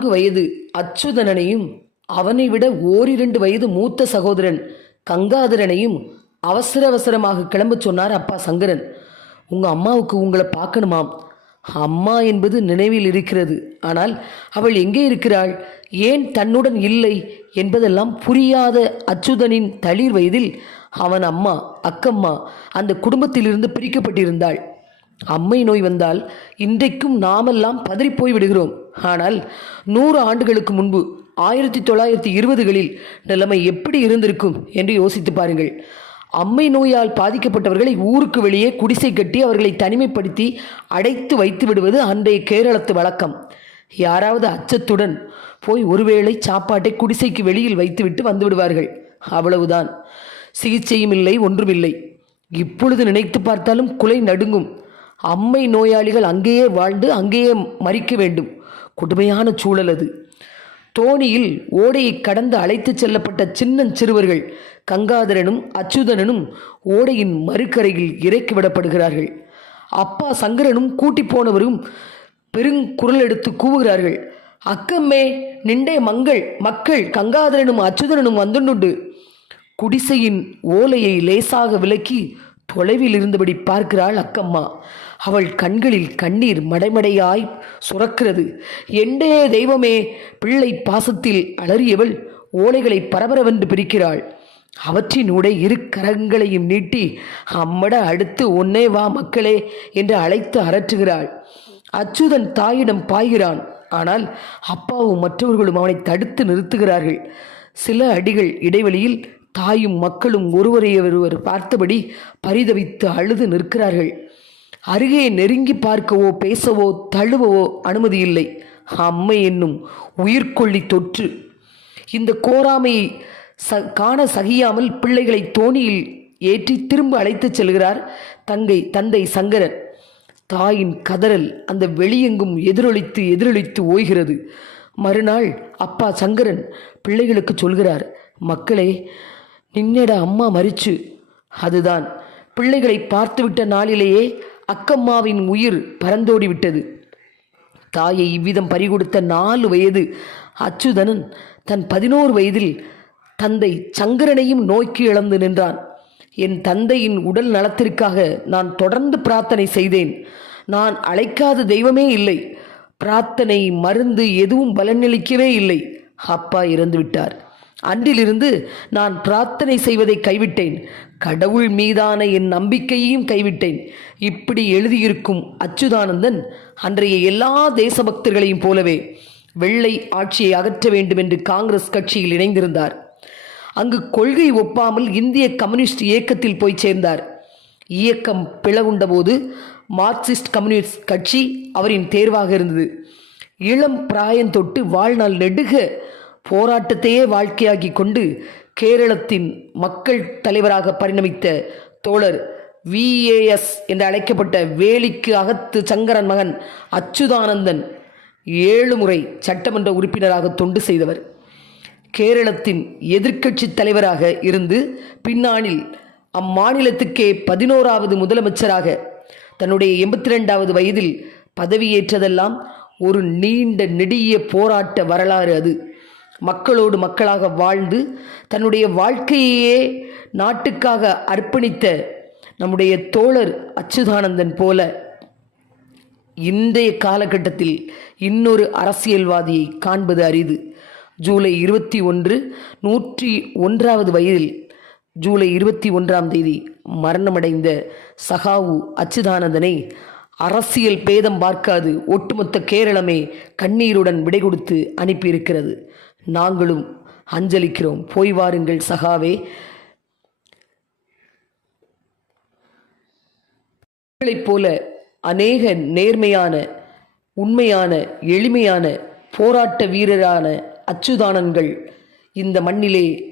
நான்கு வயது அச்சுதனனையும் அவனை விட ஓரிரண்டு வயது மூத்த சகோதரன் கங்காதரனையும் அவசர அவசரமாக கிளம்பச் சொன்னார் அப்பா சங்கரன். உங்க அம்மாவுக்கு உங்களை பார்க்கணுமாம். அம்மா என்பது நினைவில் இருக்கிறது. ஆனால் அவள் எங்கே இருக்கிறாள்? ஏன் தன்னுடன் இல்லை? என்பதெல்லாம் புரியாத அச்சுதனின் தளிர் வயதில் அவன் அம்மா அக்கம்மா அந்த குடும்பத்திலிருந்து பிரிக்கப்பட்டிருந்தாள். அம்மை நோய் வந்தால் இன்றைக்கும் நாமெல்லாம் பதறிப்போய் விடுகிறோம். ஆனால் நூறு ஆண்டுகளுக்கு முன்பு ஆயிரத்தி தொள்ளாயிரத்தி இருபதுகளில் நிலைமை எப்படி இருந்திருக்கும் என்று யோசித்து பாருங்கள். அம்மை நோயால் பாதிக்கப்பட்டவர்களை ஊருக்கு வெளியே குடிசை கட்டி அவர்களை தனிமைப்படுத்தி அடைத்து வைத்து விடுவது அன்றைய கேரளத்து வழக்கம். யாராவது அச்சத்துடன் போய் ஒருவேளை சாப்பாட்டை குடிசைக்கு வெளியில் வைத்துவிட்டு வந்து விடுவார்கள். அவ்வளவுதான். சிகிச்சையும் இல்லை ஒன்றுமில்லை. இப்பொழுது நினைத்து பார்த்தாலும் குலை நடுங்கும். அம்மை நோயாளிகள் அங்கேயே வாழ்ந்து அங்கேயே மறிக்க வேண்டும். கொடுமையான சூழல் அது. தோணியில் ஓடையை கடந்து அழைத்துச் செல்லப்பட்ட சின்னஞ்சிறுவர்கள் கங்காதரனும் அச்சுதனனும் ஓடையின் மறுக்கரையில் இறக்கி விடப்படுகிறார்கள். அப்பா சங்கரனும் கூட்டி போனவரும் பெருங்குரல் எடுத்து கூவுகிறார்கள். அக்கம்மே நிண்டே மங்கள் மக்கள் கங்காதரனும் அச்சுதனனும் வந்துண்டுண்டு. குடிசையின் ஓலையை லேசாக விலக்கி தொலைவில் இருந்தபடி பார்க்கிறாள் அக்கம்மா. அவள் கண்களில் கண்ணீர் மடைமடையாய் சுரக்கிறது. எண்டே தெய்வமே பிள்ளை பாசத்தில் அலறியவள் ஓலைகளை பரபரவென்று பிரிக்கிறாள். அவற்றினூடே இரு கரங்களையும் நீட்டி அம்மட அடுத்து ஒன்னே வா மக்களே என்று அழைத்து அரற்றுகிறாள் அச்சுதன் தாயிடம் பாய்கிறான். ஆனால் அப்பாவும் மற்றவர்களும் அவனை தடுத்து நிறுத்துகிறார்கள். சில அடிகள் இடைவெளியில் தாயும் மக்களும் ஒருவரையொருவர் பார்த்தபடி பரிதவித்து அழுது நிற்கிறார்கள். அருகே நெருங்கி பார்க்கவோ பேசவோ தழுவவோ அனுமதி இல்லை அம்மை என்னும் உயிர்கொள்ளி தொற்று. இந்த கோராமையை ச காண சகியாமல் பிள்ளைகளை தோணியில் ஏற்றி திரும்ப அழைத்துச் செல்கிறார் தங்கை தந்தை சங்கரன். தாயின் கதறல் அந்த வெளியெங்கும் எதிரொலித்து எதிரொலித்து ஓய்கிறது. மறுநாள் அப்பா சங்கரன் பிள்ளைகளுக்கு சொல்கிறார் மக்களே நின்னட அம்மா மறிச்சு. அதுதான். பிள்ளைகளை பார்த்துவிட்ட நாளிலேயே அக்கம்மாவின் உயிர் பறந்தோடி விட்டது தாயை இவ்விதம் பறிகொடுத்த நாலு வயது அச்சுதனன் தன் பதினோரு வயதில் தந்தை சங்கரனையும் நோய்க்கு இழந்து நின்றான். என் தந்தையின் உடல் நலத்திற்காக நான் தொடர்ந்து பிரார்த்தனை செய்தேன். நான் அழைக்காத தெய்வமே இல்லை. பிரார்த்தனை மருந்து எதுவும் பலனளிக்கவே இல்லை. அப்பா இறந்துவிட்டார். அன்றிலிருந்து நான் பிரார்த்தனை செய்வதை கைவிட்டேன். கடவுள் மீதான என் நம்பிக்கையையும் கைவிட்டேன். இப்படி எழுதியிருக்கும் அச்சுதானந்தன் அன்றைய எல்லா தேசபக்தர்களையும் போலவே வெள்ளை ஆட்சியை அகற்ற வேண்டும் என்று காங்கிரஸ் கட்சியில் இணைந்திருந்தார். அங்கு கொள்கை ஒப்பாமல் இந்திய கம்யூனிஸ்ட் இயக்கத்தில் போய் சேர்ந்தார். இயக்கம் பிளவுண்டபோது மார்க்சிஸ்ட் கம்யூனிஸ்ட் கட்சி அவரின் தேர்வாக இருந்தது. இளம் பிராயம் தொட்டு வாழ்நாள் நெடுக போராட்டத்தையே வாழ்க்கையாகி கொண்டு கேரளத்தின் மக்கள் தலைவராக பரிணமித்த தோழர் விஏஎஸ் என்று அழைக்கப்பட்ட வேலிக்கு அகத்து சங்கரன் மகன் அச்சுதானந்தன் ஏழு முறை சட்டமன்ற உறுப்பினராக தொண்டு செய்தவர். கேரளத்தின் எதிர்க்கட்சி தலைவராக இருந்து பின்னாளில் அம்மாநிலத்துக்கே பதினோராவது முதலமைச்சராக தன்னுடைய எண்பத்தி ரெண்டாவது வயதில் பதவியேற்றதெல்லாம் ஒரு நீண்ட நெடிய போராட்ட வரலாறு அது. மக்களோடு மக்களாக வாழ்ந்து தன்னுடைய வாழ்க்கையையே நாட்டுக்காக அர்ப்பணித்த நம்முடைய தோழர் அச்சுதானந்தன் போல இன்றைய காலகட்டத்தில் இன்னொரு அரசியல்வாதியை காண்பது அரிது. ஜூலை இருபத்தி ஒன்று நூற்றி ஒன்றாவது வயதில் ஜூலை இருபத்தி ஒன்றாம் தேதி மரணமடைந்த சகாவு அச்சுதானந்தனை அரசியல் பேதம் பார்க்காது. ஒட்டுமொத்த கேரளமே கண்ணீருடன் விடை கொடுத்து அனுப்பியிருக்கிறது. நாங்களும் அஞ்சலிக்கிறோம். போய் வாருங்கள் சகாவே. உங்களைப் போல அநேக நேர்மையான உண்மையான எளிமையான போராட்ட வீரரான அச்சுதானன்கள் இந்த மண்ணிலே